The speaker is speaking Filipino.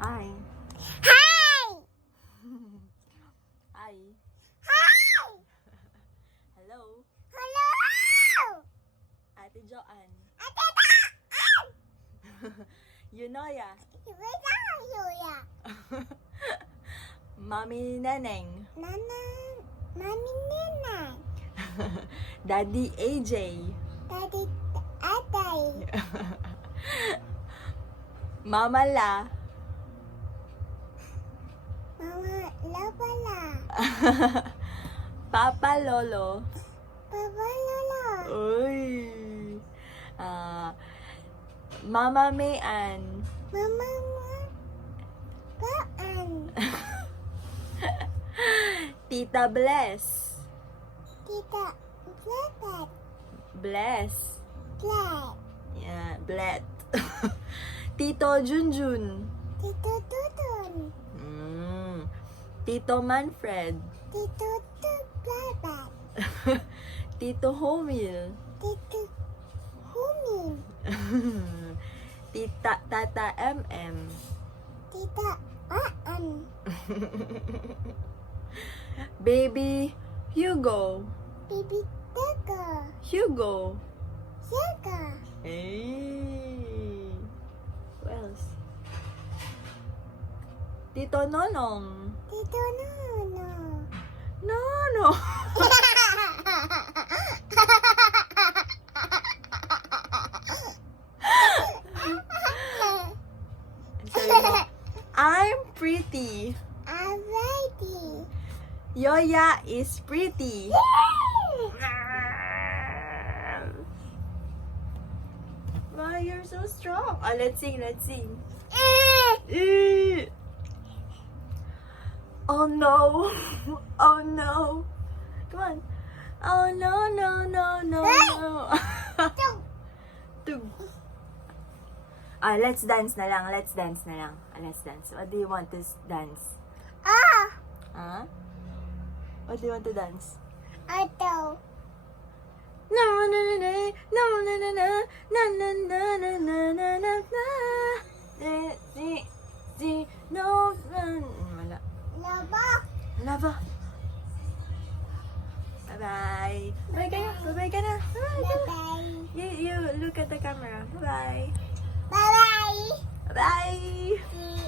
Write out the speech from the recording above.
Hi. Hi! Hi. Hi! Hello. Hello! Ate Joanne. Ate Daan! Yunoya. Wala Yuya. Mami Neneng. Nanang, Mami Nenang. Daddy AJ. Daddy Atay. Mama La. Mama Labala. Papa Lolo. Papa Lola. Uy. Mama Mayan. Mama Baan. Tita Bless. Tita Blabat. Bless. Black. Yeah, Blet. Tito Junjun. Tito Tutun. Tito Manfred. Tito Blabat. Tito Homil. Tito Humin. Tata MM. Tita Aan. Baby Hugo. Baby Teka. Hugo. Yaga. Hey. Who else? Tito Nonong. Tito Nono. Nono. Sabi mo, I'm pretty. I'm ready. Yoya is pretty. Wow, you're so strong. Oh, let's sing, let's sing. Oh no. Oh no. Come on. Oh no, no, no, no, no. Tug. Ah, let's dance na lang. Let's dance na lang. Let's dance. What do you want to dance? Ah! Huh? What do you want to dance? Auto. No, no, no, no, no, no, no, no, no, no, no, no, no, no, no, no. No, wala. Laba. Lava. Bye-bye. Bye ka na. Bye-bye ka na. Bye-bye. You look at the camera. Bye-bye. Bye-bye. Bye-bye. See